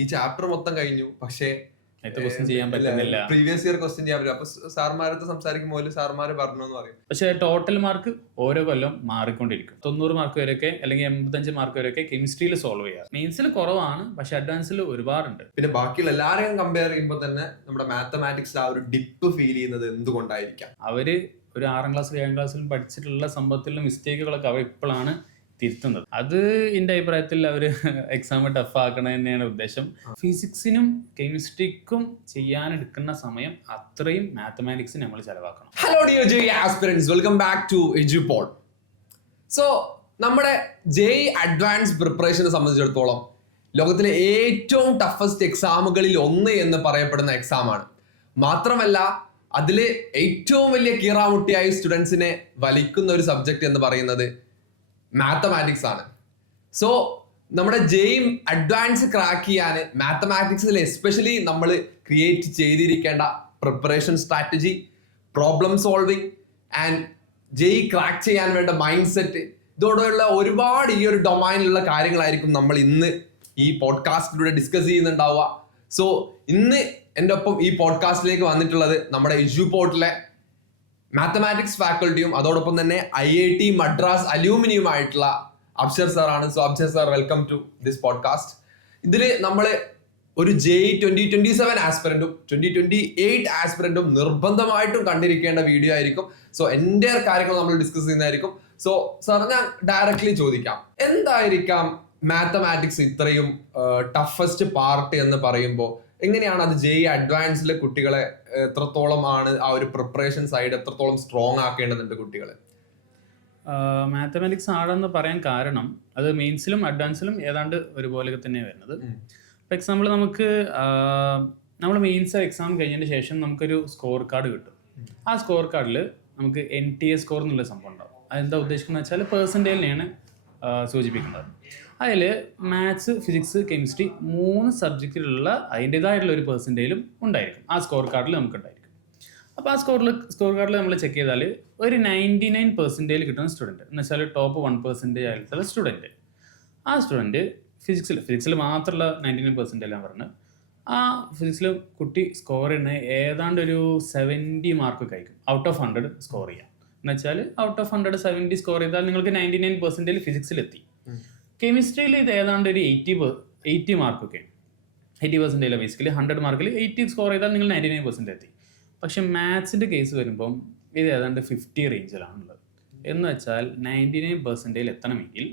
ഈ ചാപ്റ്റർ മൊത്തം കഴിഞ്ഞു, പക്ഷേ ചെയ്യാൻ പറ്റുന്നില്ല, പ്രീവിയസ് ഇയർ ക്വസ്റ്റ്യൻ ചെയ്യാൻ പറ്റില്ല. അപ്പൊ സാർമാരത്ത് സംസാരിക്കുമ്പോൾ സാർമാര് പറഞ്ഞു എന്ന് പറയും. പക്ഷേ ടോട്ടൽ മാർക്ക് ഓരോ കൊല്ലം മാറിക്കൊണ്ടിരിക്കും. 90 മാർക്ക് വരെയൊക്കെ അല്ലെങ്കിൽ 85 മാർക്ക് വരെയൊക്കെ കെമിസ്ട്രിയിൽ സോൾവ് ചെയ്യാം. മെയിൻസിൽ കുറവാണ്, പക്ഷെ അഡ്വാൻസിൽ ഒരുപാടുണ്ട്. പിന്നെ ബാക്കിയുള്ള എല്ലാവരെയും കമ്പയർ ചെയ്യുമ്പോൾ തന്നെ നമ്മുടെ മാത്തമാറ്റിക്സിൽ ആ ഒരു ഡിപ്പ് ഫീൽ ചെയ്യുന്നത് എന്തുകൊണ്ടായിരിക്കാം? അവര് ഒരു 6ാം ക്ലാസ്സിലും 7ാം ക്ലാസ്സിലും പഠിച്ചിട്ടുള്ള സംഭവത്തിലുള്ള മിസ്റ്റേക്കുകളൊക്കെ അവർ ഇപ്പോഴാണ് തിരുത്തുന്നത്. അത് എൻ്റെ അഭിപ്രായത്തിൽ അവർ എക്സാം ടഫ് ആക്കണത് തന്നെയാണ് ഉദ്ദേശം. ഫിസിക്സിനും കെമിസ്ട്രിക്കും ചെയ്യാനെടുക്കുന്ന സമയം അത്രയും മാത്തമാറ്റിക്സിന് നമ്മൾ ചെലവാക്കണം. Hello dear JEE aspirants, welcome back to Edupod. So നമ്മുടെ ജെഇ അഡ്വാൻസ് പ്രിപ്പറേഷനെ സംബന്ധിച്ചിടത്തോളം ലോകത്തിലെ ഏറ്റവും ടഫസ്റ്റ് എക്സാമുകളിൽ ഒന്ന് എന്ന് പറയപ്പെടുന്ന എക്സാമാണ്. മാത്രമല്ല അതിൽ ഏറ്റവും വലിയ കീറാമുട്ടിയായി സ്റ്റുഡൻസിനെ വലിക്കുന്ന ഒരു സബ്ജക്റ്റ് എന്ന് പറയുന്നത് മാത്തമാറ്റിക്സ് ആണ്. സോ നമ്മുടെ ജെഇ അഡ്വാൻസ് ക്രാക്ക് ചെയ്യാൻ മാത്തമാറ്റിക്സിൽ എസ്പെഷ്യലി നമ്മൾ ക്രിയേറ്റ് ചെയ്തിരിക്കേണ്ട preparation strategy, problem solving and JEE crack ചെയ്യാൻ വേണ്ട മൈൻഡ് സെറ്റ്, ഇതോടെയുള്ള ഒരുപാട് ഈ ഒരു ഡൊമൈനിലുള്ള കാര്യങ്ങളായിരിക്കും നമ്മൾ ഇന്ന് ഈ പോഡ്കാസ്റ്റിലൂടെ ഡിസ്കസ് ചെയ്യുന്നുണ്ടാവുക. സോ ഇന്ന് എൻ്റെ ഒപ്പം ഈ പോഡ്കാസ്റ്റിലേക്ക് വന്നിട്ടുള്ളത് നമ്മുടെ എഡ്യൂപോർട്ടിലെ മാത്തമാറ്റിക്സ് ഫാക്കൽറ്റിയും അതോടൊപ്പം തന്നെ IIT മദ്രാസ് അലൂമിനിയുമായിട്ടുള്ള അബ്ഷർ സാറാണ്. So Abshar sir, welcome to this podcast. ഇതിൽ നമ്മൾ ഒരു ജെഇ 2027 ആസ്പിറന്റും 2028 ആസ്പിറന്റും നിർബന്ധമായിട്ടും കണ്ടിരിക്കേണ്ട വീഡിയോ ആയിരിക്കും. സോ എൻ്റെ കാര്യങ്ങൾ നമ്മൾ ഡിസ്കസ് ചെയ്യുന്നതായിരിക്കും. സോ സാർ, ഞാൻ ഡയറക്ട്ലി ചോദിക്കാം, എന്തായിരിക്കാം മാത്തമാറ്റിക്സ് ഇത്രയും ടഫസ്റ്റ് പാർട്ട് എന്ന് പറയുമ്പോൾ എങ്ങനെയാണ് അത് ജെഇ അഡ്വാൻസിലെ കുട്ടികളെ എത്രത്തോളം ആണ് ആ ഒരു പ്രിപ്പറേഷൻ സൈഡ് എത്രത്തോളം സ്ട്രോങ് ആക്കേണ്ടതുണ്ട് കുട്ടികളെ? മാത്തമാറ്റിക്സ് ആണെന്ന് പറയാൻ കാരണം അത് മെയിൻസിലും അഡ്വാൻസിലും ഏതാണ്ട് ഒരുപോലെ തന്നെ വരുന്നത്. ഫോർ എക്സാമ്പിൾ, നമ്മൾ മെയിൻസ് എക്സാം കഴിഞ്ഞതിന് ശേഷം നമുക്കൊരു സ്കോർ കാർഡ് കിട്ടും. ആ സ്കോർ കാർഡിൽ നമുക്ക് NTA സ്കോർ എന്നുള്ള സംഭവം ഉണ്ടാവും. അതെന്താ ഉദ്ദേശിക്കുന്നത് വെച്ചാൽ പെർസെൻറ്റേജിനെയാണ് സൂചിപ്പിക്കുന്നത്. അതിൽ മാത്സ്, ഫിസിക്സ്, കെമിസ്ട്രി 3 സബ്ജക്റ്റിലുള്ള അതിൻ്റെതായിട്ടുള്ള ഒരു പെർസെൻറ്റേജിലും ഉണ്ടായിരിക്കും. ആ സ്കോർ കാർഡിൽ നമുക്കുണ്ടായിരിക്കും. അപ്പോൾ ആ സ്കോർ കാർഡിൽ നമ്മൾ ചെക്ക് ചെയ്താൽ ഒരു 99% കിട്ടുന്ന സ്റ്റുഡൻറ്റ് എന്ന് വെച്ചാൽ ടോപ്പ് 1% ആയിട്ടുള്ള സ്റ്റുഡൻറ്റ്, ആ സ്റ്റുഡൻറ്റ് ഫിസിക്സിൽ മാത്രമുള്ള 99% ഞാൻ പറഞ്ഞത്. ആ ഫിസിക്സിൽ കുട്ടി സ്കോർ ചെയ്യുന്ന ഏതാണ്ട് ഒരു 70 മാർക്ക് കഴിക്കും. ഔട്ട് ഓഫ് 100 സ്കോർ ചെയ്യാം. എന്ന് വെച്ചാൽ ഔട്ട് ഓഫ് 100 70 സ്കോർ ചെയ്താൽ നിങ്ങൾക്ക് 99% ഫിസിക്സിലെത്തി. കെമിസ്ട്രിയിൽ ഇത് ഏതാണ്ട് ഒരു 80 മാർക്കൊക്കെ, 80% ബേസിക്കലി 100 മാർക്കിൽ 80 സ്കോർ ചെയ്താൽ നിങ്ങൾ 99% എത്തി. പക്ഷെ മാത്സിൻ്റെ കേസ് വരുമ്പം ഇത് ഏതാണ്ട് 50 റേഞ്ചിലാണുള്ളത്. എന്ന് വെച്ചാൽ 99% എത്തണമെങ്കിൽ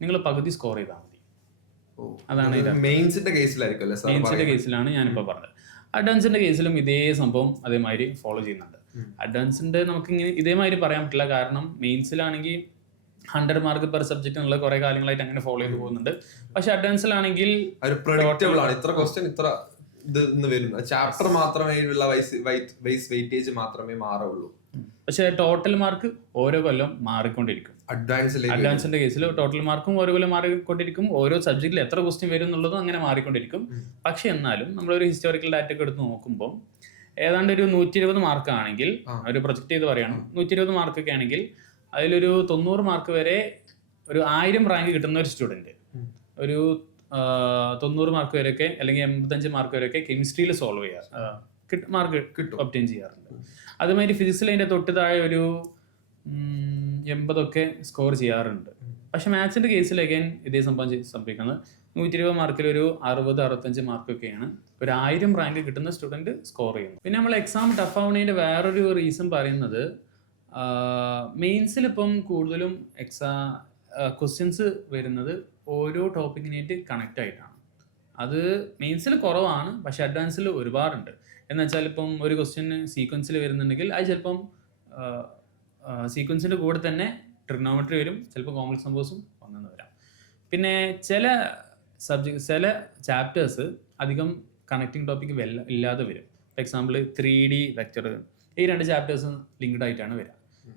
നിങ്ങൾ പകുതി സ്കോർ ചെയ്താൽ മതി. അതാണ് മെയിൻസിന്റെ കേസിലാണ് ഞാനിപ്പോൾ പറഞ്ഞത്. അഡ്വാൻസിന്റെ കേസിലും ഇതേ സംഭവം അതേമാതിരി ഫോളോ ചെയ്യുന്നുണ്ട്. അഡ്വാൻസിന്റെ നമുക്ക് ഇങ്ങനെ ഇതേമാതിരി പറയാൻ പറ്റില്ല, കാരണം മെയിൻസിലാണെങ്കിൽ 100 മാർക്ക് പെർ സബ്ജക്റ്റ് എന്നുള്ള കുറെ കാര്യങ്ങളായിട്ട് അങ്ങനെ ഫോളോ ചെയ്ത് പോകുന്നുണ്ട്. പക്ഷെ അഡ്വാൻസിലാണെങ്കിൽ ഇത്ര ക്വസ്റ്റ്യൻ ഇത്ര ചാപ്റ്റർ മാത്രമേ വെയിറ്റേജ് മാത്രമേ മാറുള്ളൂ. പക്ഷെ ടോട്ടൽ മാർക്ക് ഓരോ കൊല്ലം മാറിക്കൊണ്ടിരിക്കും. അഡ്വാൻസിന്റെ കേസിൽ ടോട്ടൽ മാർക്കും ഓരോ കൊല്ലം മാറിക്കൊണ്ടിരിക്കും. ഓരോ സബ്ജക്റ്റിൽ എത്ര ക്വസ്റ്റ്യൻ വരും എന്നുള്ളതും അങ്ങനെ മാറിക്കൊണ്ടിരിക്കും. പക്ഷെ എന്നാലും നമ്മളൊരു ഹിസ്റ്റോറിക്കൽ ഡാറ്റ ഒക്കെ എടുത്ത് നോക്കുമ്പോൾ ഏതാണ്ട് ഒരു 120 മാർക്ക് ആണെങ്കിൽ, ഒരു പ്രൊജക്ട് ചെയ്ത് പറയണം, 120 മാർക്കൊക്കെ ആണെങ്കിൽ അതിലൊരു 90 മാർക്ക് വരെ ഒരു 1000 റാങ്ക് കിട്ടുന്ന ഒരു സ്റ്റുഡൻറ്റ് ഒരു 90 മാർക്ക് വരെയൊക്കെ അല്ലെങ്കിൽ 85 മാർക്ക് വരെയൊക്കെ കെമിസ്ട്രിയിൽ സോൾവ് മാർക്ക് ഒബ്റ്റെയിൻ ചെയ്യാറുണ്ട്. അതുമാതിരി ഫിസിക്സിൽ അതിൻ്റെ തൊട്ട് താഴെ ഒരു 80 സ്കോർ ചെയ്യാറുണ്ട്. പക്ഷെ മാത്സിൻ്റെ കേസിൽ അഗൈൻ ഇതേ സംഭവിക്കുന്നത് 120 മാർക്കിൽ ഒരു 60-65 മാർക്കൊക്കെയാണ് ഒരു 1000 റാങ്ക് കിട്ടുന്ന സ്റ്റുഡൻറ്റ് സ്കോർ ചെയ്യുന്നത്. പിന്നെ നമ്മൾ എക്സാം ടഫ് ആവുന്നതിൻ്റെ വേറൊരു റീസൺ പറയുന്നത് മെയിൻസിലിപ്പം കൂടുതലും ക്വസ്റ്റ്യൻസ് വരുന്നത് ഓരോ ടോപ്പിക്കിനായിട്ട് കണക്റ്റ് ആയിട്ടാണ്. അത് മെയിൻസിൽ കുറവാണ്, പക്ഷെ അഡ്വാൻസിൽ ഒരുപാടുണ്ട്. എന്ന് വെച്ചാൽ ഇപ്പം ഒരു ക്വസ്റ്റ്യന് സീക്വൻസിൽ വരുന്നുണ്ടെങ്കിൽ അത് ചിലപ്പം സീക്വൻസിൻ്റെ കൂടെ തന്നെ ട്രിഗ്നോമെട്രി വരും, ചിലപ്പോൾ കോംപ്ലക്സ് നമ്പേഴ്സും ഒന്നെന്ന് വരാം. പിന്നെ ചില ചാപ്റ്റേഴ്സ് അധികം കണക്റ്റിംഗ് ടോപ്പിക് ഇല്ലാതെ വരും. ഫോർ എക്സാമ്പിൾ 3D വെക്റ്റർ, ഈ 2 ചാപ്റ്റേഴ്സും ലിങ്ക്ഡ് ആയിട്ടാണ് വരിക.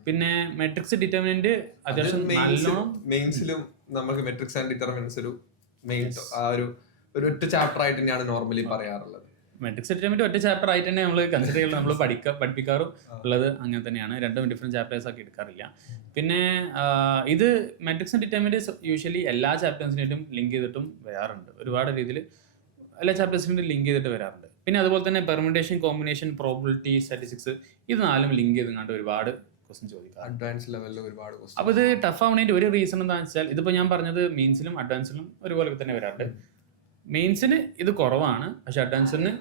പിന്നെ മെട്രിക്സ് ഡിറ്റർമിനന്റ് അത്യാവശ്യം മെയിൻസിലും നമുക്ക് മെട്രിക്സ് ആൻഡ് ഡിറ്റർമിനൻസ് ഒരു മെയിൻ ഒരു ഒറ്റ ചാപ്റ്റർ ആയിട്ട് തന്നെയാണ് നോർമലി പറയാറുള്ളത്. മെട്രിക്സ് ഡിറ്റർമിനന്റ് ഒറ്റ ചാപ്റ്റർ ആയിട്ട് തന്നെ നമ്മൾ കൺസിഡർ ചെയ്യുന്നത്, നമ്മൾ പഠിപ്പിക്കാറും ഉള്ളത് അങ്ങനെ തന്നെയാണ്. രണ്ടും ഡിഫറെന്റ് ചാപ്റ്റേഴ്സ് ആക്കി എടുക്കാറില്ല. പിന്നെ ഇത് മെട്രിക്സ് ഡിറ്റർമിനന്റ് യൂഷ്വലി എല്ലാ ചാപ്റ്റേഴ്സിനായിട്ടും ലിങ്ക് ചെയ്തിട്ടും വരാറുണ്ട്. ഒരുപാട് രീതിയിൽ എല്ലാ ചാപ്റ്റേഴ്സിനും ലിങ്ക് ചെയ്തിട്ട് വരാറുണ്ട്. പിന്നെ അതുപോലെ തന്നെ പെർമുട്ടേഷൻ, കോമ്പിനേഷൻ, പ്രോബിലിറ്റി, സ്റ്റാറ്റിസ്റ്റിക്സ്, ഇത് 4 ലിങ്ക് ചെയ്തുകൊണ്ട് ഒരുപാട് ക്വസ്റ്റ്യൻ ചോദിക്കാം. അഡ്വാൻസ് ലെവലിൽ ഒരുപാട് ക്വസ്റ്റ്യൻ. അപ്പോൾ ഇത് ടഫ് ആവുന്നതിൻ്റെ ഒരു റീസൺ എന്താണെന്ന് വെച്ചാൽ, ഇതിപ്പോൾ ഞാൻ പറഞ്ഞത് മെയിൻസിലും അഡ്വാൻസിലും ഒരുപോലെ തന്നെ വരാറുണ്ട്. മെയിൻസിന് ഇത് കുറവാണ്, പക്ഷെ അഡ്വാൻസിന്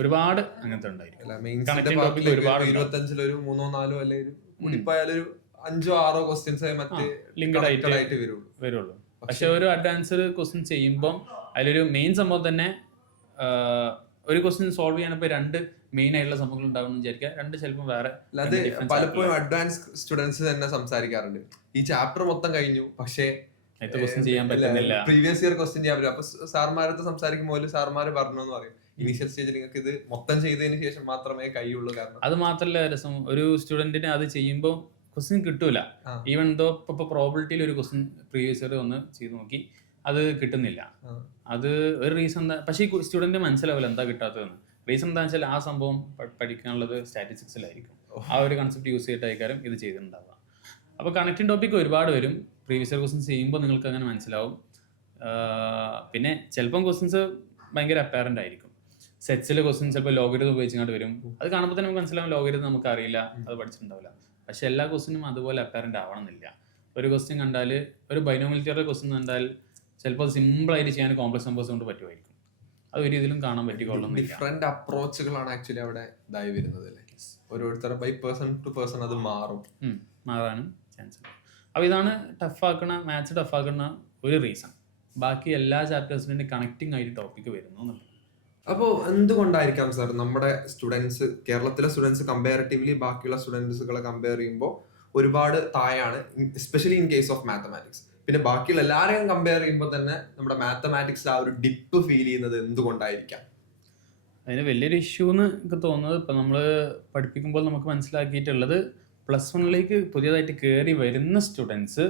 ഒരുപാട് അങ്ങനത്തെ ഉണ്ടായിരിക്കും. Connecting topic ഒരുപാട് 25 ഒരു 3-4 അല്ലെങ്കിൽ കൂടിപ്പോയാലൊരു 5-6 ക്വസ്റ്റ്യൻസ് മറ്റേ ലിങ്ക്ഡ് ആയിട്ട് വരുള്ളൂ. പക്ഷെ ഒരു അഡ്വാൻസ്ഡ് ക്വസ്റ്റ്യൻ ചെയ്യുമ്പോൾ അതിലൊരു മെയിൻ സംഭവം തന്നെ ഒരു ക്വസ്റ്റ്യൻ സോൾവ് ചെയ്യാനിപ്പോൾ 2 മെയിൻ ആയിട്ടുള്ള സംഭവങ്ങൾ ഉണ്ടാവുമെന്ന് വിചാരിക്കുക. 2 ചിലപ്പോൾ വേറെ. അത് പലപ്പോഴും അഡ്വാൻസ് സ്റ്റുഡൻസ് തന്നെ സംസാരിക്കാറുണ്ട്, ഈ ചാപ്റ്റർ മൊത്തം കഴിഞ്ഞു പക്ഷേ ക്വസ്റ്റ്യൻ ചെയ്യാൻ പറ്റുന്നില്ല, പ്രീവിയസ് ഇയർ ക്വസ്റ്റ്യൻ ചെയ്യാൻ പറ്റില്ല. അപ്പൊ സാർമാരത്ത് സംസാരിക്കുമ്പോൾ സാർമാര് പറഞ്ഞു എന്ന് പറയും, ഇനീഷ്യൽ സ്റ്റേജിൽ നിങ്ങൾക്ക് ഇത് മൊത്തം ചെയ്തതിന് ശേഷം മാത്രമേ കഴിയുള്ളൂ. കാരണം അത് മാത്രമല്ല രസം, ഒരു സ്റ്റുഡന്റിന് അത് ചെയ്യുമ്പോൾ ക്വസ്റ്റ്യൻ കിട്ടൂല. ഈവൻ ദോ ഇപ്പൊ പ്രോബിലിറ്റിയിൽ ഒരു ക്വസ്റ്റ്യൻ പ്രീവിയസ് ഇയർ ഒന്ന് ചെയ്ത് നോക്കി, അത് കിട്ടുന്നില്ല. അത് ഒരു റീസൺ എന്താ, പക്ഷേ ഈ സ്റ്റുഡന്റ് മനസ്സിലാവില്ല എന്താ കിട്ടാത്തതെന്ന്. റീസൺ എന്താ വെച്ചാൽ ആ സംഭവം പഠിക്കാനുള്ളത് സ്റ്റാറ്റിസ്റ്റിക്സിലായിരിക്കും. ആ ഒരു കൺസെപ്റ്റ് യൂസ് ചെയ്തിട്ടായിരിക്കും ഇത് ചെയ്തിട്ടുണ്ടാവുക. അപ്പോൾ കണക്റ്റിംഗ് ടോപ്പിക് ഒരുപാട് വരും. പ്രീവിയസ് ഇയർ ക്വസ്റ്റ്യൻസ് ചെയ്യുമ്പോൾ നിങ്ങൾക്ക് അങ്ങനെ മനസ്സിലാവും. പിന്നെ ചിലപ്പം ക്വസ്റ്റ്യൻസ് ഭയങ്കര അപ്പാരൻ്റ് ആയിരിക്കും. സെറ്റ്സിലെ ക്വസ്റ്റ്യൻ ചിലപ്പോൾ ലോഗരിതം ഉപയോഗിച്ചിങ്ങോട്ട് വരും. അത് കാണുമ്പോൾ തന്നെ നമുക്ക് മനസ്സിലാവും ലോഗരിതം നമുക്ക് അറിയില്ല, അത് പഠിച്ചിട്ടുണ്ടാവില്ല. പക്ഷെ എല്ലാ ക്വസ്റ്റ്യനും അതുപോലെ അപ്പാരൻ്റ് ആവണമെന്നില്ല. ഒരു ക്വസ്റ്റ്യൻ കണ്ടാൽ, ഒരു ബൈനോമിയൽ ക്വസ്റ്റ്യൻ കണ്ടാൽ ചിലപ്പോൾ സിമ്പിളായിട്ട് ചെയ്യാൻ കോംപ്ലക്സ് നമ്പേഴ്സ് കൊണ്ട് പറ്റുമായിരിക്കും. അത് ഒരു രീതിയിലും കാണാൻ പറ്റിക്കൊള്ളുന്നില്ല. ഡിഫറെന്റ് അപ്രോച്ചുകളാണ് ആക്ച്വലി അവിടെ ഇതായി വരുന്നത് അല്ലേ. ഓരോരുത്തരുടെ ബൈ പേഴ്സൺ ടു പേഴ്സൺ അത് മാറാനും ചാൻസ് ഉണ്ട്. അപ്പോൾ ഇതാണ് മാത്സ് ടഫാക്കുന്ന ഒരു റീസൺ. ബാക്കി എല്ലാ ചാപ്റ്റേഴ്സിൻ്റെ കണക്റ്റിംഗ് ആയിട്ട് ടോപ്പിക്ക് വരുന്നു എന്നുള്ളത്. അപ്പോൾ എന്തുകൊണ്ടായിരിക്കാം സാർ നമ്മുടെ സ്റ്റുഡൻസ്, കേരളത്തിലെ സ്റ്റുഡൻസ് കമ്പാരിറ്റീവ്ലി ബാക്കിയുള്ള സ്റ്റുഡൻസുകളെ കമ്പയർ ചെയ്യുമ്പോൾ ഒരുപാട് താഴെയാണ്, especially in case of mathematics. പിന്നെ ബാക്കിയുള്ള എല്ലാവരെയും കമ്പയർ ചെയ്യുമ്പോൾ തന്നെ നമ്മുടെ മാത്തമാറ്റിക്സിൽ ആ ഒരു ഡിപ്പ് ഫീൽ ചെയ്യുന്നത് എന്തുകൊണ്ടായിരിക്കാം? അതിന് വലിയൊരു ഇഷ്യൂ എന്ന് എനിക്ക് തോന്നുന്നത്, ഇപ്പം നമ്മൾ പഠിപ്പിക്കുമ്പോൾ നമുക്ക് മനസ്സിലാക്കിയിട്ടുള്ളത്, +1 പുതിയതായിട്ട് കയറി വരുന്ന സ്റ്റുഡൻസ്,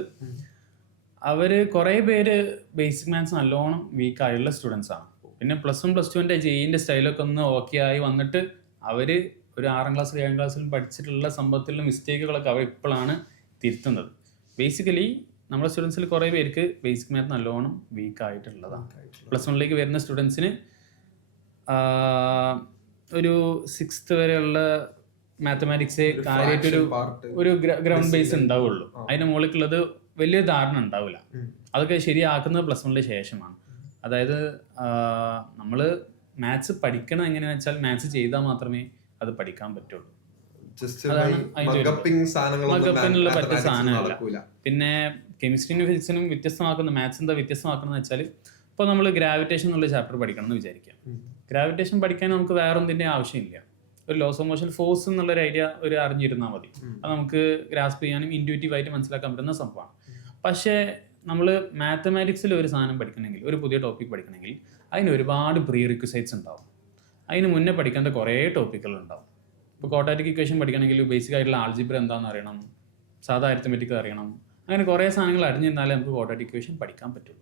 അവർ കുറേ പേര് ബേസിക് മാത്സ് നല്ലോണം വീക്കായുള്ള സ്റ്റുഡൻസ് ആണ്. പിന്നെ +1 +2 ജെയിൻ്റെ സ്റ്റൈലൊക്കെ ഒന്ന് ഓക്കെ ആയി വന്നിട്ട് അവർ ഒരു 6ാം ക്ലാസ്സിലും 7ാം ക്ലാസ്സിലും പഠിച്ചിട്ടുള്ള സംഭവത്തിലുള്ള മിസ്റ്റേക്കുകളൊക്കെ അവർ ഇപ്പോഴാണ് തിരുത്തുന്നത്. ബേസിക്കലി നമ്മുടെ സ്റ്റുഡൻസിൽ കുറേ പേർക്ക് ബേസിക് മാത്ത് നല്ലോണം വീക്കായിട്ടുള്ളതാണ്. +1 വരുന്ന സ്റ്റുഡൻസിന് ഒരു 6th വരെയുള്ള മാത്തമാറ്റിക്സ് കാര്യമായിട്ടൊരു ഗ്രൗണ്ട് ബേസ് ഉണ്ടാവുള്ളൂ. അതിൻ്റെ മുകളിലേക്കുള്ളത് വലിയ ധാരണ ഉണ്ടാവില്ല. അതൊക്കെ ശരിയാക്കുന്നത് +1 ശേഷമാണ്. അതായത് നമ്മൾ മാത്സ് പഠിക്കണം എങ്ങനെയാണെന്ന് വെച്ചാൽ മാത്സ് ചെയ്താൽ മാത്രമേ അത് പഠിക്കാൻ പറ്റുള്ളൂ. മകപ്പിനുള്ള പറ്റിയ സാധനമല്ല. പിന്നെ കെമിസ്ട്രിനും ഫിസിക്സിനും വ്യത്യസ്തമാക്കുന്ന, മാത്സ് എന്താ വ്യത്യസ്തമാക്കുന്നത് വെച്ചാൽ, ഇപ്പോൾ നമ്മൾ ഗ്രാവിറ്റേഷൻ എന്നുള്ള ചാപ്റ്റർ പഠിക്കണം എന്ന് വിചാരിക്കാം. ഗ്രാവിറ്റേഷൻ പഠിക്കാൻ നമുക്ക് വേറെ ഒന്നിൻ്റെ ആവശ്യമില്ല. ഒരു ലോസ് ഓഫ് മോഷൻ ഫോഴ്സ് എന്നുള്ളൊരു ഐഡിയ അറിഞ്ഞിരുന്നാൽ മതി. അത് നമുക്ക് ഗ്രാസ്പ് ചെയ്യാനും ഇൻറ്റ്യൂറ്റീവായിട്ട് മനസ്സിലാക്കാൻ പറ്റുന്ന സംഭവമാണ്. പക്ഷേ നമ്മൾ മാത്തമാറ്റിക്സിൽ ഒരു സാധനം പഠിക്കണമെങ്കിൽ, ഒരു പുതിയ ടോപ്പിക് പഠിക്കണമെങ്കിൽ അതിന് ഒരുപാട് പ്രീ റിക്വസൈറ്റ്സ് ഉണ്ടാവും. അതിന് മുന്നേ പഠിക്കേണ്ട കുറേ ടോപ്പിക്കുകൾ ഉണ്ടാവും. ഇപ്പോൾ ക്വാഡ്രാറ്റിക് ഇക്വേഷൻ പഠിക്കണമെങ്കിൽ ബേസിക് ആയിട്ടുള്ള ആൾജിബ്ര എന്താണെന്ന് അറിയണം, സാധാ അരിത്തമെറ്റിക് അറിയണം. അങ്ങനെ കുറേ സാധനങ്ങൾ അറിഞ്ഞിരുന്നാലേ നമുക്ക് ക്വാഡ്രാറ്റിക് ഇക്വേഷൻ പഠിക്കാൻ പറ്റുള്ളൂ.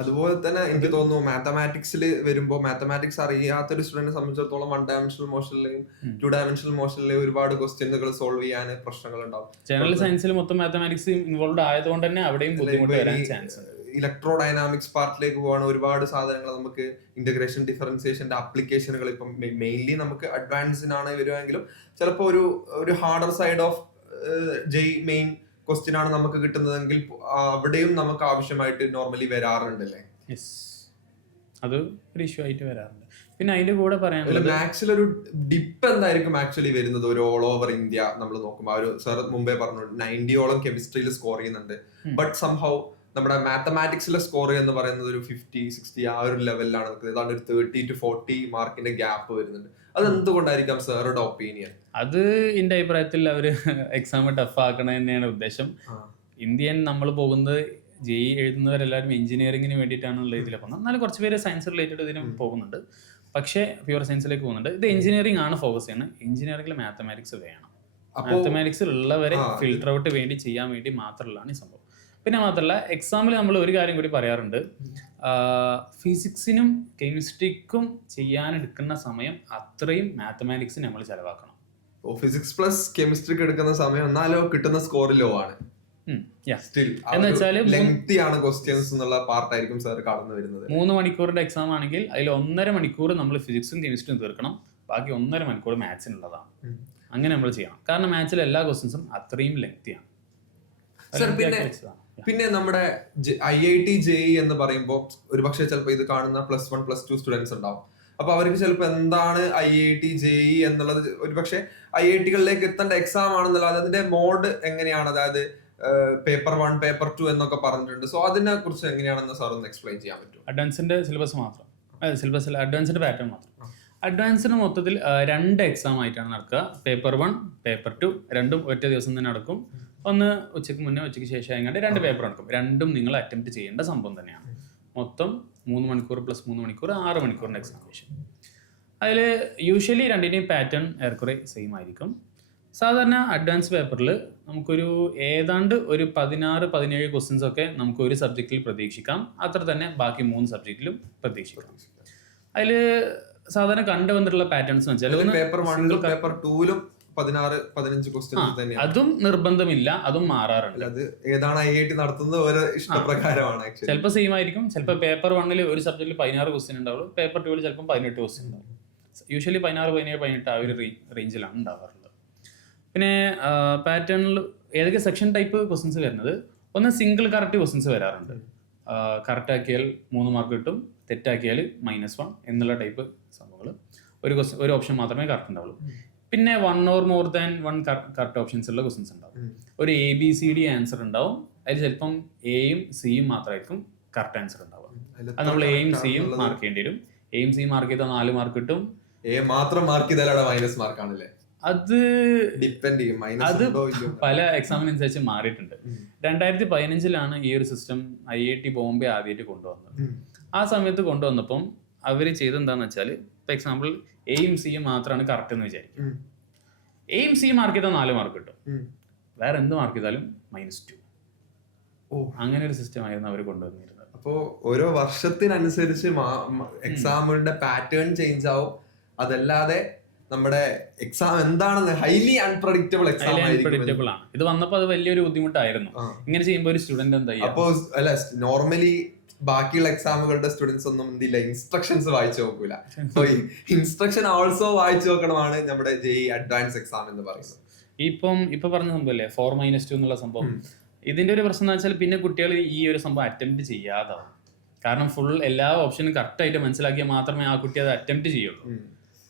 അതുപോലെ തന്നെ എനിക്ക് തോന്നുന്നു മാത്തമാറ്റിക്സിൽ വരുമ്പോൾ, മാത്തമാറ്റിക്സ് അറിയാത്തൊരു സ്റ്റുഡന്റിനെ സംബന്ധിച്ചിടത്തോളം 1 ഡയമെൻഷണൽ മോഷനിലെയും 2 ഡയമെൻഷണൽ മോഷനിലെയും ഒരുപാട് ക്വസ്റ്റ്യനുകൾ സോൾവ് ചെയ്യാൻ പ്രശ്നങ്ങൾ ഉണ്ടാവും. ജനറൽ സയൻസിൽ മൊത്തം മാത്തമാറ്റിക്സ് ഇൻവോൾവ് ആയതുകൊണ്ട് തന്നെ അവിടെയും ബുദ്ധിമുട്ട് വരാൻ ചാൻസ് ഉണ്ട്. ഇലക്ട്രോ ഡൈനാമിക്സ് പാർട്ടിലേക്ക് പോകാൻ ഒരുപാട് സാധനങ്ങൾ നമുക്ക്, ഇന്റഗ്രേഷൻ ഡിഫറൻസിയേഷന്റെ ആപ്ലിക്കേഷനുകൾ ഇപ്പം മെയിൻലി നമുക്ക് അഡ്വാൻസിനാണ് വരുമെങ്കിലും ചിലപ്പോൾ ഒരു harder side of Jay main question ആണ് നമുക്ക് കിട്ടുന്നതെങ്കിൽ അവിടെയും നമുക്ക് ആവശ്യമായിട്ട് നോർമലി വരാറുണ്ടല്ലേ. അത് ഒരു ഇഷ്യൂ ആയിട്ട് വരാറുണ്ട്. പിന്നെ അതിന്റെ കൂടെ പറയാനുള്ളത്, മാത്സിൽ ഒരു ഡിപ്പ് എന്തായിരിക്കും ആക്ച്വലി വരുന്നത്? ഒരു ഓൾ ഓവർ ഇന്ത്യ നമ്മൾ നോക്കുമ്പോൾ, ഒരു സർ മുമ്പേ പറഞ്ഞു 90ഓളം കെമിസ്ട്രിയിൽ സ്കോർ ചെയ്യുന്നുണ്ട്. ബട്ട് സംഹൗ നമ്മുടെ മാത്തമാറ്റിക്സിലെ സ്കോർ എന്ന് പറയുന്നത് ഒരു 50-60 ആ ഒരു ലെവലിലാണ് നിൽക്കുന്നത്. ഏതാണ്ട് ഒരു 30 to 40 മാർക്കിന്റെ ഗ്യാപ്പ് വരുന്നുണ്ട്. അത് എന്തുകൊണ്ടായിരിക്കാം സാറുടെ ഒപ്പീനിയൻ? അത് എന്റെ അഭിപ്രായത്തിൽ അവർ എക്സാം ടഫ് ആക്കണത് തന്നെയാണ് ഉദ്ദേശം. ഇന്ത്യൻ നമ്മൾ പോകുന്നത് ജെഇ എഴുതുന്നവരെല്ലാവരും എഞ്ചിനീയറിംഗിന് വേണ്ടിയിട്ടാണുള്ള ഇതിൽ പോകുന്നത്. എന്നാലും കുറച്ച് പേര് സയൻസ് റിലേറ്റഡ് ഇതിന് പോകുന്നുണ്ട്, പക്ഷേ പ്യുവർ സയൻസിലേക്ക് പോകുന്നുണ്ട്. ഇത് എഞ്ചിനീയറിംഗ് ആണ് ഫോക്കസ് ചെയ്യുന്നത്. എഞ്ചിനീയറിംഗിൽ മാത്തമാറ്റിക്സ് വേണം. മാത്തമാറ്റിക്സിൽ ഉള്ളവരെ ഫിൽട്ടർ ഔട്ട് വേണ്ടി ചെയ്യാൻ വേണ്ടി മാത്രമുള്ളതാണ് ഈ സംഭവം. പിന്നെ മാത്രമല്ല, എക്സാമിൽ നമ്മൾ ഒരു കാര്യം കൂടി പറയാറുണ്ട്, ഫിസിക്സിനും കെമിസ്ട്രിക്കും ചെയ്യാനെടുക്കുന്ന സമയം അത്രയും മാത്തമാറ്റിക്സിന് നമ്മൾ ചെലവാക്കണം. ഫിസിക്സ് പ്ലസ് കെമിസ്ട്രിക്ക് എടുക്കുന്ന സമയം എന്നാലോ കിട്ടുന്ന സ്കോർ ലോ ആണ്. സ്റ്റിൽ എന്ന് വെച്ചാല് ലെങ്തി ആണ് ക്വസ്റ്റ്യൻസ് എന്നുള്ള പാർട്ടായിരിക്കും സാർ കടന്നു വരുന്നത്. 3 മണിക്കൂറിന്റെ എക്സാം ആണെങ്കിൽ അതിൽ 1.5 മണിക്കൂർ നമ്മൾ ഫിസിക്സും കെമിസ്ട്രിയും തീർക്കണം, ബാക്കി 1.5 മണിക്കൂർ മാത്സിനുള്ളതാണ്. അങ്ങനെ നമ്മൾ ചെയ്യണം, കാരണം മാത്സിലെ എല്ലാ ക്വസ്റ്റ്യൻസും അത്രയും ലെങ്തിയാണ്. പിന്നെ നമ്മുടെ IIT JEE എന്ന് പറയുമ്പോൾ ഒരുപക്ഷെ ചിലപ്പോൾ ഇത് കാണുന്ന +1 +2 സ്റ്റുഡൻസ് ഉണ്ടാവും. അപ്പൊ അവർക്ക് ചിലപ്പോൾ എന്താണ് IIT JEE എന്നുള്ളത്, ഒരുപക്ഷെ IIT-കളിലേക്ക് എത്തേണ്ട എക്സാം ആണെന്നുള്ളത് അതിന്റെ മോഡ് എങ്ങനെയാണ്, അതായത് പേപ്പർ 1 പേപ്പർ 2 എന്നൊക്കെ പറഞ്ഞിട്ടുണ്ട്. സോ അതിനെ കുറിച്ച് എങ്ങനെയാണെന്ന് സാർ ഒന്ന് എക്സ്പ്ലെയിൻ ചെയ്യാൻ പറ്റും? അഡ്വാൻസിന്റെ സിലബസ് മാത്രം, സിലബസിൽ അഡ്വാൻസിന്റെ പാറ്റേൺ മാത്രം. അഡ്വാൻസിന് മൊത്തത്തിൽ 2 എക്സാം ആയിട്ടാണ് നടക്കുക. പേപ്പർ 1 പേപ്പർ 2 രണ്ടും ഒറ്റ ദിവസം തന്നെ നടക്കും. ഒന്ന് ഉച്ചയ്ക്ക് മുന്നേ ഉച്ചയ്ക്ക് ശേഷം ആയതുകൊണ്ട് 2 പേപ്പർ നടക്കും. രണ്ടും നിങ്ങൾ അറ്റംപ്റ്റ് ചെയ്യേണ്ട സംഭവം തന്നെയാണ്. മൊത്തം 3 മണിക്കൂർ + 3 മണിക്കൂർ 6 മണിക്കൂറിന്റെ എക്സാമിനേഷൻ. അതിൽ യൂഷ്വലി രണ്ടിൻ്റെയും പാറ്റേൺ ഏറെക്കുറെ സെയിം ആയിരിക്കും. സാധാരണ അഡ്വാൻസ് പേപ്പറിൽ നമുക്കൊരു ഏതാണ്ട് ഒരു 16-17 ക്വസ്റ്റ്യൻസ് ഒക്കെ നമുക്ക് ഒരു സബ്ജക്റ്റിൽ പ്രതീക്ഷിക്കാം. അത്ര തന്നെ ബാക്കി 3 സബ്ജക്റ്റിലും പ്രതീക്ഷിക്കാം. അതിൽ സാധാരണ കണ്ടുവന്നിട്ടുള്ള പാറ്റേൺസ് വെച്ചാൽ പേപ്പർ 1 പേപ്പർ 2 16-15 ക്വസ്റ്റ്യൻസ് തന്നെയാണ്. അതും നിർബന്ധമില്ല, അതും മാറാറുണ്ട്. അത് ഏതാണ് IIT നടത്തുന്നത് ഓരോ ഇഷ്ടപ്രകാരമാണ്. ചിലപ്പോൾ സെയിം ആയിരിക്കും. ചിലപ്പോൾ പേപ്പർ 1 ഒരു സബ്ജക്റ്റിൽ 16 ക്വസ്റ്റ്യൻ ഉണ്ടാവുള്ളൂ, പേപ്പർ 2 ചിലപ്പോൾ 18 ക്വസ്റ്റ്യൻ ഉണ്ടാവും. യൂഷ്വലി 16, 17, 18 ആ ഒരു റേഞ്ചിലാണ് ഉണ്ടാവാറുള്ളത്. പിന്നെ പാറ്റേണിൽ ഏതൊക്കെ സെക്ഷൻ ടൈപ്പ് ക്വസ്റ്റ്യൻസ് വരുന്നത്, ഒന്ന് സിംഗിൾ കറക്റ്റ് ക്വസ്റ്റ്യൻസ് വരാറുണ്ട്. കറക്റ്റ് ആക്കിയാൽ 3 മാർക്ക് കിട്ടും, തെറ്റാക്കിയാൽ -1 എന്നുള്ള ടൈപ്പ് സംഭവങ്ങൾ. ഒരു ഓപ്ഷൻ മാത്രമേ കറക്റ്റ് ഉണ്ടാവുള്ളൂ. പിന്നെ 1 or more than 1 correct options ഉള്ള ക്വസ്റ്റ്യൻസ് ഉണ്ടാവും. ഒരു ABCD ആൻസർ ഉണ്ടാവും. അതിൽ ചിലപ്പം Aയും Cയും മാത്രമായിരിക്കും കറക്റ്റ് ആൻസർ ഉണ്ടാവുക. അത് നമ്മൾ Aയും Cയും മാർക്ക് ചെയ്യേണ്ടി വരും. Aയും Cയും മാർക്ക് ചെയ്താൽ 4 മാർക്ക് കിട്ടും. A മാത്രം മാർക്ക് ചെയ്താൽ മൈനസ് മാർക്ക് ആണല്ലേ? അത് ഡിപ്പെൻഡ് ചെയ്യും. അത് പല എക്സാമിനനുസരിച്ച് മാറിയിട്ടുണ്ട്. 2015-ലാണ് ഈ ഒരു സിസ്റ്റം IIT ബോംബെ ആദ്യമായിട്ട് കൊണ്ടുവന്നത്. ആ സമയത്ത് കൊണ്ടുവന്നപ്പം അവർ ചെയ്തെന്താന്ന് വെച്ചാൽ, ഫോർ എക്സാമ്പിൾ Aയും Cയും മാത്രമാണ് കറക്റ്റ് എന്ന് വിചാരിക്കും. Aയും Cയും മാർക്ക് ചെയ്താൽ 4 മാർക്ക് കിട്ടും, വേറെ എന്ത് മാർക്ക് ചെയ്താലും -2. അങ്ങനെ ഒരു സിസ്റ്റം ആയിരുന്നു അവർ കൊണ്ടുവന്നിരുന്നത്. അപ്പോ ഓരോ വർഷത്തിനനുസരിച്ച് എക്സാമിന്റെ പാറ്റേൺ ചേഞ്ച് ആവും. അതല്ലാതെ നമ്മുടെ എക്സാം എന്താണെന്ന് ഹൈലി അൺപ്രഡിക്റ്റബിൾ എക്സാം ആണ്. ഇത് വന്നപ്പോൾ അത് വലിയൊരു ബുദ്ധിമുട്ടായിരുന്നു. ഇങ്ങനെ ചെയ്യുമ്പോൾ ഒരു സ്റ്റുഡന്റ് എന്താ ചെയ്യുക? അപ്പോ അല്ല, നോർമലി ബാക്കിയുള്ള എക്സാമുകളുടെ സ്റ്റുഡൻസ് ഒന്നും എന്തില്ല, ഇൻസ്ട്രക്ഷൻസ് വായിച്ചു നോക്കൂല. സോ ഇൻസ്ട്രക്ഷൻ ഓൾസോ വായിച്ചു നോക്കണമാണ് നമ്മുടെ JEE അഡ്വാൻസ് എക്സാം എന്ന് പറയുന്നത്. ഇപ്പൊ പറഞ്ഞ സംഭവല്ലേ 4-2 എന്നുള്ള സംഭവം, ഇതിന്റെ ഒരു പ്രശ്നം എന്ന് വെച്ചാൽ പിന്നെ കുട്ടികൾ ഈ ഒരു സംഭവം അറ്റംപ്റ്റ് ചെയ്യാതാവും. കാരണം ഫുൾ എല്ലാ ഓപ്ഷനും കറക്റ്റ് ആയിട്ട് മനസ്സിലാക്കിയാൽ മാത്രമേ ആ കുട്ടി അത് അറ്റംപ്റ്റ് ചെയ്യുള്ളൂ.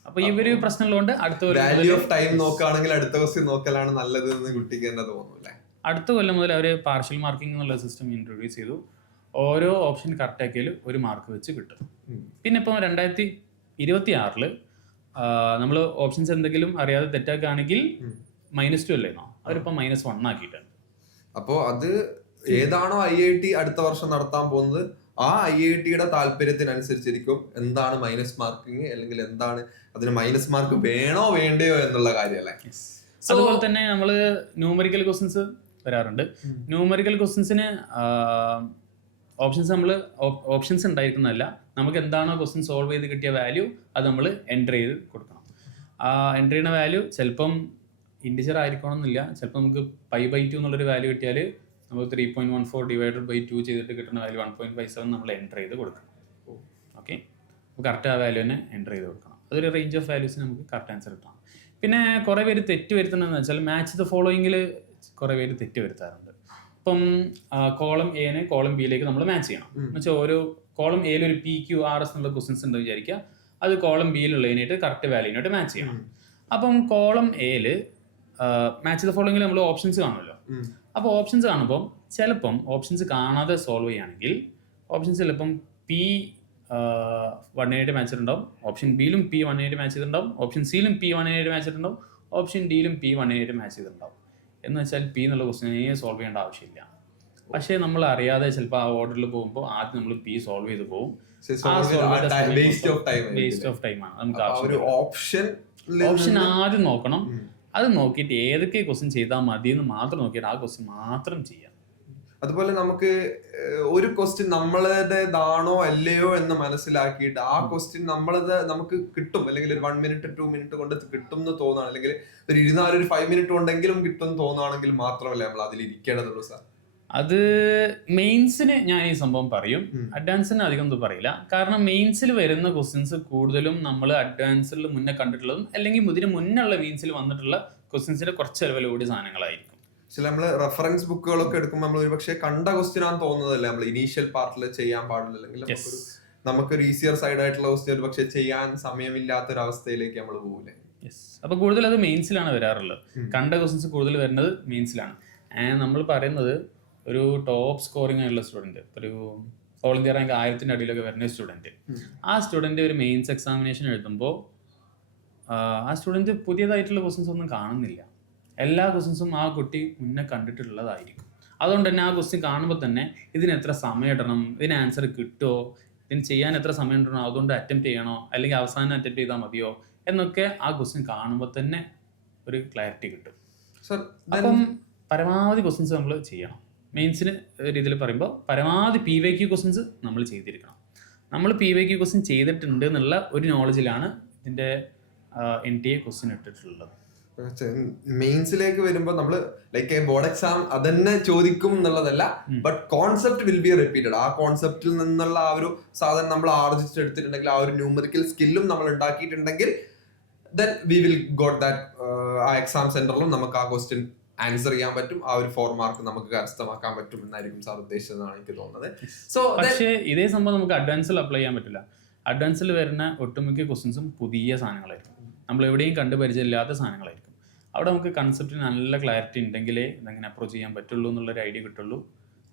അപ്പൊ ഈ ഒരു പ്രശ്നമുള്ളതുകൊണ്ട് അടുത്ത വാല്യൂ ഓഫ് ടൈം നോക്കുകയാണെങ്കിൽ അടുത്ത ക്വസ്റ്റ്യൻ നോക്കലാണ് നല്ലത് എന്ന് കുട്ടിക്ക് തന്നെ തോന്നുന്നില്ലേ? അടുത്ത കൊല്ലം മുതൽ അവർ പാർഷ്യൽ മാർക്കിംഗ് എന്നുള്ള സിസ്റ്റം ഇൻട്രൊഡ്യൂസ് ചെയ്തു. ഓരോ ഓപ്ഷൻ കറക്റ്റ് ആക്കിയാൽ 1 മാർക്ക് വെച്ച് കിട്ടും. പിന്നെ ഇപ്പോൾ 2026 നമ്മൾ ഓപ്ഷൻസ് എന്തെങ്കിലും അറിയാതെ തെറ്റാക്കുകയാണെങ്കിൽ -2 അല്ലേന്നോ, അവരിപ്പോൾ -1 ആക്കിയിട്ടുണ്ട്. അപ്പോൾ അത് ഏതാണോ IIT അടുത്ത വർഷം നടത്താൻ പോകുന്നത് ആ IIT-യുടെ താല്പര്യത്തിനനുസരിച്ചിരിക്കും എന്താണ് മൈനസ് മാർക്കിങ്, അല്ലെങ്കിൽ എന്താണ് അതിന് മൈനസ് മാർക്ക് വേണോ വേണ്ടയോ എന്നുള്ള കാര്യമല്ലേ. അതുപോലെ തന്നെ നമ്മൾ ന്യൂമറിക്കൽ ക്വസ്റ്റ്യൻസ് വരാറുണ്ട്. ന്യൂമറിക്കൽ ക്വസ്റ്റ്യൻസിന് ഓപ്ഷൻസ് ഉണ്ടായിരിക്കുന്നതല്ല, നമുക്ക് എന്താണോ ക്വസ്റ്റ്യൻ സോൾവ് ചെയ്ത് കിട്ടിയ വാല്യൂ അത് നമ്മൾ എൻ്റർ ചെയ്ത് കൊടുക്കണം. ആ എൻ്റർ ചെയ്യുന്ന വാല്യൂ ചിലപ്പം ഇൻഡിജർ ആയിരിക്കണമെന്നില്ല. ചിലപ്പോൾ നമുക്ക് π/2 എന്നുള്ളൊരു വാല്യൂ കിട്ടിയാൽ നമുക്ക് 3.14 / 2 ചെയ്തിട്ട് കിട്ടുന്ന വാല്യൂ 1.57 നമ്മൾ എൻ്റർ ചെയ്ത് കൊടുക്കണം. ഓക്കെ, അപ്പോൾ കറക്റ്റ് ആ വാല്യൂ തന്നെ എൻ്റർ ചെയ്ത് കൊടുക്കണം. അതൊരു റേഞ്ച് ഓഫ് വാല്യൂസിന് നമുക്ക് കറക്റ്റ് ആൻസർ കിട്ടണം. പിന്നെ കുറേ പേര് തെറ്റ് വരുത്തുന്നതെന്ന് വെച്ചാൽ മാച്ച് ദ ഫോളോയിങ്ങിൽ കുറേ പേര് തെറ്റ് വരുത്താറുണ്ട്. ഇപ്പം കോളം എനെ കോളം ബിയിലേക്ക് നമ്മൾ മാച്ച് ചെയ്യണം എന്ന് വെച്ചാൽ ഓരോ കോളം എയിൽ ഒരു PQRS എന്നുള്ള ക്വസ്റ്റ്യൻസ് ഉണ്ട് വിചാരിക്കുക, അത് കോളം ബിയിലുള്ളതിനായിട്ട് കറക്റ്റ് വാല്യൂനായിട്ട് മാച്ച് ചെയ്യണം. അപ്പം കോളം എയിൽ മാച്ച് ദ ഫോളോയിങ്ങിൽ നമ്മൾ ഓപ്ഷൻസ് കാണുമല്ലോ. അപ്പോൾ ഓപ്ഷൻസ് കാണുമ്പോൾ ചിലപ്പം ഓപ്ഷൻസ് കാണാതെ സോൾവ് ചെയ്യുകയാണെങ്കിൽ ഓപ്ഷൻസ് ചിലപ്പം P1 മാച്ച് ചെയ്തിട്ടുണ്ടാവും, ഓപ്ഷൻ ബിയിലും P1 മാച്ച് ചെയ്തിട്ടുണ്ടാവും, ഓപ്ഷൻ സിയിലും P1 മാച്ച് ചെയ്തിട്ടുണ്ടാവും, ഓപ്ഷൻ ഡിയിലും P1 മാച്ച് ചെയ്തിട്ടുണ്ടാവും. എന്ന് വെച്ചാൽ P എന്നുള്ള ക്വസ്റ്റിനെ സോൾവ് ചെയ്യേണ്ട ആവശ്യമില്ല. പക്ഷേ നമ്മൾ അറിയാതെ ചിലപ്പോൾ ആ ഓർഡറിൽ പോകുമ്പോൾ ആദ്യം നമ്മൾ P സോൾവ് ചെയ്ത് പോകും. വേസ്റ്റ് ഓഫ് ടൈം ആണ്. നമുക്ക് ഓപ്ഷൻ ആദ്യം നോക്കണം. അത് നോക്കിയിട്ട് ഏതൊക്കെ ക്വസ്റ്റ്യൻ ചെയ്താൽ മതി എന്ന് മാത്രം നോക്കിയിട്ട് ആ ക്വസ്റ്റ്യൻ മാത്രം ചെയ്യാം. അതുപോലെ നമുക്ക് ഒരു ക്വസ്റ്റ്യൻ നമ്മളേതാണോ അല്ലയോ എന്ന് മനസ്സിലാക്കിയിട്ട് ആ ക്വസ്റ്റ്യൻ നമുക്ക് കിട്ടും, അല്ലെങ്കിൽ ഒരു 1 മിനിറ്റ് 2 മിനിറ്റ് കൊണ്ട് കിട്ടും എന്ന് തോന്നുകയാണ്, അല്ലെങ്കിൽ ഒരു 5 മിനിറ്റ് കൊണ്ടെങ്കിലും കിട്ടും എന്ന് തോന്നുകയാണെങ്കിൽ മാത്രമല്ലേ നമ്മൾ അതിൽ ഇരിക്കേണ്ടതുള്ളൂ സാർ. അത് മെയിൻസിന് ഞാൻ ഈ സംഭവം പറയും, അഡ്വാൻസിന് അധികം ഒന്നും പറയില്ല. കാരണം മെയിൻസിൽ വരുന്ന ക്വസ്റ്റ്യൻസ് കൂടുതലും നമ്മൾ അഡ്വാൻസിൽ മുന്നേ കണ്ടിട്ടുള്ളതും അല്ലെങ്കിൽ ഇതിന് മുന്നുള്ള മെയിൻസിൽ വന്നിട്ടുള്ള ക്വസ്റ്റ്യൻസിന്റെ കുറച്ച് ലെവൽ കൂടി സാധനങ്ങളായിരിക്കും. പക്ഷെ നമ്മള് റെഫറൻസ് ബുക്കുകളൊക്കെ എടുക്കുമ്പോൾ നമ്മൾ ഒരു പക്ഷേ കണ്ട ക്വസ്റ്റ്യൻ ആണെന്ന് തോന്നുന്നതല്ലേ നമ്മൾ ഇനീഷ്യൽ പാർട്ടിൽ ചെയ്യാൻ പാടില്ല, അല്ലെങ്കിൽ നമുക്കൊരു ഈസിയർ സൈഡ് ആയിട്ടുള്ള ക്വസ്റ്റ്യൻ ഒരു പക്ഷെ ചെയ്യാൻ സമയമില്ലാത്തൊരവസ്ഥയിലേക്ക് നമ്മൾ പോകില്ലേ. അപ്പൊ കൂടുതൽ അത് മെയിൻസിലാണ് വരാറുള്ളത്. കണ്ട ക്വസ്റ്റ്യൻസ് കൂടുതൽ വരുന്നത് മെയിൻസിലാണ്. നമ്മൾ പറയുന്നത് ഒരു ടോപ്പ് സ്കോറിംഗ് ആയിട്ടുള്ള സ്റ്റുഡൻറ്റ്, ഒരു ഓൾ ഇന്ത്യ റാങ്ക് 1000ന്റെ അടിയിലൊക്കെ വരുന്ന സ്റ്റുഡൻറ്റ്, ആ സ്റ്റുഡൻറ്റ് ഒരു മെയിൻസ് എക്സാമിനേഷൻ എഴുതുമ്പോൾ ആ സ്റ്റുഡൻറ്റ് പുതിയതായിട്ടുള്ള ക്വസ്റ്റ്യൻസ് ഒന്നും കാണുന്നില്ല. എല്ലാ ക്വസ്റ്റ്യൻസും ആ കുട്ടി മുന്നേ കണ്ടിട്ടുള്ളതായിരിക്കും. അതുകൊണ്ട് തന്നെ ആ ക്വസ്റ്റ്യൻ കാണുമ്പോൾ തന്നെ ഇതിന് എത്ര സമയം ഇടണം, ഇതിന് ആൻസർ കിട്ടുമോ, ഇതിന് ചെയ്യാൻ എത്ര സമയം ഇടണോ, അതുകൊണ്ട് അറ്റംപ്റ്റ് ചെയ്യണോ അല്ലെങ്കിൽ അവസാനം അറ്റംപ്റ്റ് ചെയ്താൽ മതിയോ എന്നൊക്കെ ആ ക്വസ്റ്റ്യൻ കാണുമ്പോൾ തന്നെ ഒരു ക്ലാരിറ്റി കിട്ടും. അപ്പം പരമാവധി ക്വസ്റ്റ്യൻസ് നമ്മൾ ചെയ്യണം. മെയിൻസിന് രീതിയിൽ പറയുമ്പോൾ പരമാവധി PYQ ക്വസ്റ്റ്യൻസ് നമ്മൾ ചെയ്തിരിക്കണം. നമ്മൾ PYQ ക്വസ്റ്റ്യൻ ചെയ്തിട്ടുണ്ട് എന്നുള്ള ഒരു നോളജിലാണ് ഇതിൻ്റെ NTA ക്വസ്റ്റ്യൻ ഇട്ടിട്ടുള്ളത്. മെയിൻസിലേക്ക് വരുമ്പോൾ നമ്മൾ ലൈക്ക് ബോർഡ് എക്സാം അതന്നെ ചോദിക്കും എന്നുള്ളതല്ല, but concept will be repeated. ആ കോൺസെപ്റ്റിൽ നിന്നുള്ള ആ ഒരു സാധനം നമ്മൾ ആർജിച്ചെടുത്തിട്ടുണ്ടെങ്കിൽ, ആ ഒരു ന്യൂമറിക്കൽ സ്കില്ലും നമ്മൾ ഉണ്ടാക്കിയിട്ടുണ്ടെങ്കിൽ, then we will got that. ആ എക്സാം സെന്ററിലും നമുക്ക് ആ ക്വസ്റ്റ്യൻ ആൻസർ ചെയ്യാൻ പറ്റും, ആ ഒരു 4 മാർക്ക് നമുക്ക് കരസ്ഥമാക്കാൻ പറ്റും എന്നായിരിക്കും സാർ ഉദ്ദേശിച്ചതെന്നാണ് എനിക്ക് തോന്നുന്നത്. സോ പക്ഷേ ഇതേ സംഭവം നമുക്ക് അഡ്വാൻസിൽ അപ്ലൈ ചെയ്യാൻ പറ്റില്ല. അഡ്വാൻസിൽ വരുന്ന ഒട്ടുമിക്ക ക്വസ്റ്റ്യൻസും പുതിയ സാധനങ്ങളായിരിക്കും, നമ്മൾ എവിടെയും കണ്ടു പരിചയമില്ലാത്ത സാധനങ്ങളായിരിക്കും. അവിടെ നമുക്ക് കൺസെപ്റ്റിന് നല്ല ക്ലാരിറ്റി ഉണ്ടെങ്കിലേ ഇതെങ്ങനെ അപ്രോച്ച് ചെയ്യാൻ പറ്റുള്ളൂ എന്നുള്ളൊരു ഐഡിയ കിട്ടുള്ളൂ.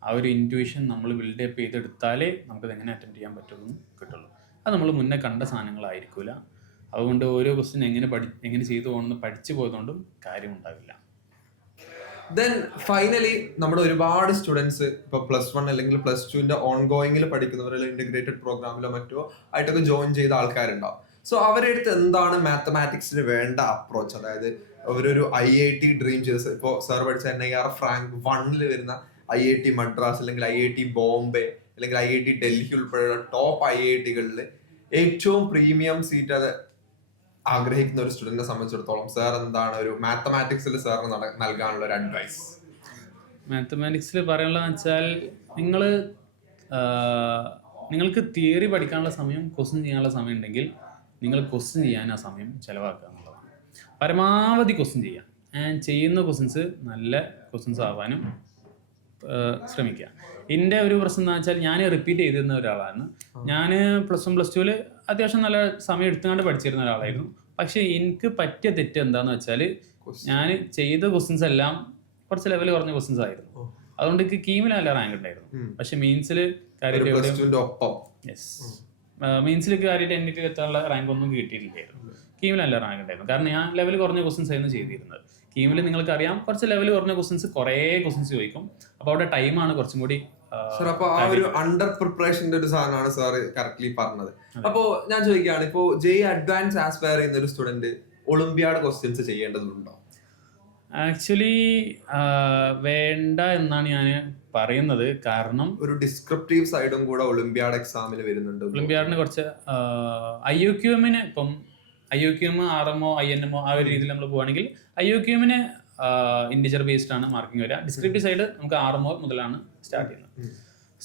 ആ ഒരു ഇൻറ്റ്യൂഷൻ നമ്മൾ ബിൽഡപ്പ് ചെയ്തെടുത്താലേ നമുക്കിത് എങ്ങനെ അറ്റൻഡ് ചെയ്യാൻ പറ്റുള്ളൂ കിട്ടുള്ളൂ. അത് നമ്മൾ മുന്നേ കണ്ട സാധനങ്ങളായിരിക്കില്ല. അതുകൊണ്ട് ഓരോ ക്വസ്റ്റ്യൻ എങ്ങനെ ചെയ്തു പോകുന്നത് പഠിച്ചു പോയതുകൊണ്ടും കാര്യമുണ്ടാവില്ല. ദെൻ ഫൈനലി നമ്മുടെ ഒരുപാട് സ്റ്റുഡൻസ് ഇപ്പോൾ +1 അല്ലെങ്കിൽ +2 ഓൺഗോയിങ്ങിൽ പഠിക്കുന്നവർ, അല്ലെങ്കിൽ ഇന്റഗ്രേറ്റഡ് പ്രോഗ്രാമിലോ മറ്റോ ആയിട്ടൊക്കെ ജോയിൻ ചെയ്ത ആൾക്കാരുണ്ടാവും. സോ അവരുടെ അടുത്ത് എന്താണ് മാത്തമാറ്റിക്സിന് വേണ്ട അപ്രോച്ച്? അതായത് അവരൊരു IIT ഡ്രീം ചെയ്ത്, ഇപ്പോൾ സാർ പഠിച്ച NIRF റാങ്ക് 1 വരുന്ന IIT മദ്രാസ് അല്ലെങ്കിൽ IIT ബോംബെ അല്ലെങ്കിൽ IIT ഡൽഹി ഉൾപ്പെടെയുള്ള ടോപ്പ് IIT-കളിൽ ഏറ്റവും പ്രീമിയം സീറ്റ് അത് ആഗ്രഹിക്കുന്ന ഒരു സ്റ്റുഡന്റിനെ സംബന്ധിച്ചിടത്തോളം സാർ എന്താണ് ഒരു മാത്തമാറ്റിക്സിൽ സാറിന് നൽകാനുള്ള ഒരു അഡ്വൈസ്? മാത്തമാറ്റിക്സിൽ പറയാനുള്ളതെന്ന് വെച്ചാൽ നിങ്ങൾക്ക് തിയറി പഠിക്കാനുള്ള സമയം, ക്വസ്റ്റ്യൻ ചെയ്യാനുള്ള സമയം ഉണ്ടെങ്കിൽ നിങ്ങൾ ക്വസ്റ്റ്യൻ ചെയ്യാൻ ആ സമയം ചിലവാക്കുക എന്നുള്ളതാണ്. പരമാവധി ക്വസ്റ്റ്യൻ ചെയ്യാം. ചെയ്യുന്ന ക്വസ്റ്റ്യൻസ് നല്ല ക്വസ്റ്റ്യൻസ് ആവാനും ശ്രമിക്കുക. എൻ്റെ ഒരു പ്രശ്നം എന്ന് വെച്ചാൽ ഞാൻ റിപ്പീറ്റ് ചെയ്തിരുന്ന ഒരാളാണ്. ഞാൻ +1 +2 അത്യാവശ്യം നല്ല സമയം എടുത്തുകൊണ്ട് പഠിച്ചിരുന്ന ഒരാളായിരുന്നു. പക്ഷേ എനിക്ക് പറ്റിയ തെറ്റ് എന്താണെന്ന് വെച്ചാൽ ഞാൻ ചെയ്ത ക്വസ്റ്റ്യൻസ് എല്ലാം കുറച്ച് ലെവൽ കുറഞ്ഞ ക്വസ്റ്റ്യൻസ് ആയിരുന്നു. അതുകൊണ്ട് എനിക്ക് കീമിൽ നല്ല റാങ്ക് ഉണ്ടായിരുന്നു. പക്ഷെ മെയിൻസിൽ മെയിൻസിലേക്ക് കാര്യമായിട്ട് എനിക്ക് എത്താനുള്ള റാങ്ക് ഒന്നും കിട്ടിയിട്ടില്ലായിരുന്നു. കീമിൽ നല്ല റാങ്ക് ഉണ്ടായിരുന്നു. കാരണം ഞാൻ ലെവൽ കുറഞ്ഞ ക്വസ്റ്റ്യൻസ് ആയിരുന്നു ചെയ്തിരുന്നത്. കീമിൽ നിങ്ങൾക്ക് അറിയാം കുറച്ച് ലെവൽ കുറഞ്ഞ ക്വസ്റ്റ്യൻസ് കുറേ ക്വസ്റ്റ്യൻസ് ചോദിക്കും. അപ്പോൾ അവിടെ ടൈമാണ് കുറച്ചും കൂടി. അപ്പൊ ആ ഒരു അണ്ടർ പ്രിപ്പറേഷന്റെ ഒരു സാധനമാണ് സാർ കറക്റ്റ്ലി പറഞ്ഞത്. അപ്പോ ഞാൻ ചോദിക്കുകയാണ്, ഇപ്പോ JEE അഡ്വാൻസ് ആസ്പയർ ചെയ്യുന്ന ഒരു സ്റ്റുഡന്റ് ഒളിമ്പ്യാഡ് ക്വസ്റ്റ്യൻസ് ചെയ്യേണ്ടതുണ്ടോ? ആക്ച്വലി വേണ്ട എന്നാണ് ഞാൻ പറയുന്നത്. കാരണം ഒരു ഡിസ്ക്രിപ്റ്റീവ് സൈഡും കൂടെ ഒളിമ്പ്യാഡ് എക്സാമിന് വരുന്നുണ്ട്. ഒളിമ്പ്യാഡിന് കുറച്ച് IOQM-ന് ഇപ്പം IOQM, RMO, INMO ആ ഒരു രീതിയിൽ നമ്മൾ പോവുകയാണെങ്കിൽ IOQM-ന് ഇൻഡിജർ ബേസ്ഡ് ആണ് മാർക്കിംഗ് വരിക. ഡിസ്ക്രിപ്റ്റീവ് സൈഡ് നമുക്ക് RMO മുതലാണ് സ്റ്റാർട്ട് ചെയ്യുന്നത്.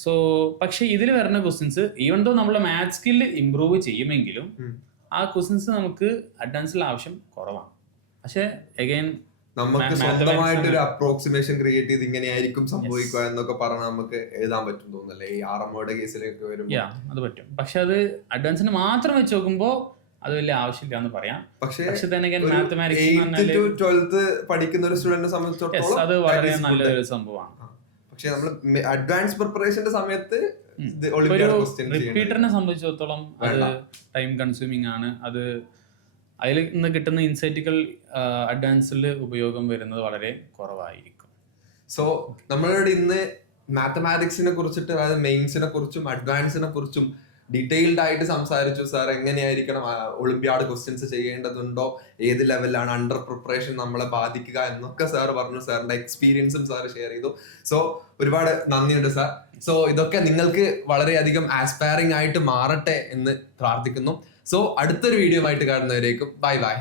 സോ പക്ഷേ ഇതിൽ വരുന്ന ക്വസ്റ്റ്യൻസ് ഈവൻ ദോ നമ്മളെ മാത്സ് സ്കില്ല് ഇംപ്രൂവ് ചെയ്യുമെങ്കിലും ആ ക്വസ്റ്റ്യൻസ് നമുക്ക് അഡ്വാൻസിൽ ആവശ്യം കുറവാണ്. പക്ഷേ അഗൈൻ നമുക്ക് സ്വന്തമായിട്ട് ഒരു അപ്രോക്സിമേഷൻ ക്രിയേറ്റ് ചെയ്ത് ഇങ്ങനെയായിരിക്കും സംഭവിക്കുക എന്നൊക്കെ പറഞ്ഞാൽ നമുക്ക് എഴുതാൻ പറ്റും തോന്നുന്നല്ലേ ഈ RMOയുടെ കേസിലേക്ക് വരുമ്പോൾ? അത് പറ്റും. പക്ഷെ അത് അഡ്വാൻസിന് മാത്രം വെച്ച് നോക്കുമ്പോൾ അത് വലിയ ആവശ്യമില്ല എന്ന് പറയാം. പക്ഷേ തന്നെ മാത്തമാറ്റിക്സ് 8th to 12th പഠിക്കുന്ന ഒരു സ്റ്റുഡന്റിനെ സംബന്ധിച്ചിടത്തോളം അത് വളരെ നല്ലൊരു സംഭവമാണ്. പക്ഷെ നമ്മൾ അഡ്വാൻസ് പ്രിപ്പറേഷന്റെ സമയത്ത് റിപ്പീറ്ററിനെ സംബന്ധിച്ചിടത്തോളം അത് ടൈം കൺസ്യൂമിംഗ് ആണ്. അതിൽ നിന്ന് കിട്ടുന്ന ഇൻസൈറ്റുകൾ അഡ്വാൻസിൽ ഉപയോഗം വരുന്നത് വളരെ കുറവായിരിക്കും. സോ നമ്മളുടെ ഇന്ന് മാത്തമാറ്റിക്സിനെ കുറിച്ചിട്ട്, അതായത് മെയിൻസിനെ കുറിച്ചും അഡ്വാൻസിനെ കുറിച്ചും ഡീറ്റെയിൽഡ് ആയിട്ട് സംസാരിച്ചു. സാർ എങ്ങനെയായിരിക്കണം ഒളിമ്പ്യാഡ് ക്വസ്റ്റ്യൻസ് ചെയ്യേണ്ടതുണ്ടോ, ഏത് ലെവലിലാണ് അണ്ടർ പ്രിപ്പറേഷൻ നമ്മളെ ബാധിക്കുക എന്നൊക്കെ സാർ പറഞ്ഞു. സാറിന്റെ എക്സ്പീരിയൻസും സാർ ഷെയർ ചെയ്തു. സോ ഒരുപാട് നന്ദിയുണ്ട് സാർ. സോ ഇതൊക്കെ നിങ്ങൾക്ക് വളരെയധികം ആസ്പയറിംഗ് ആയിട്ട് മാറട്ടെ എന്ന് പ്രാർത്ഥിക്കുന്നു. സോ അടുത്തൊരു വീഡിയോ ആയിട്ട് കാണുന്നവരേക്കും ബൈ ബൈ.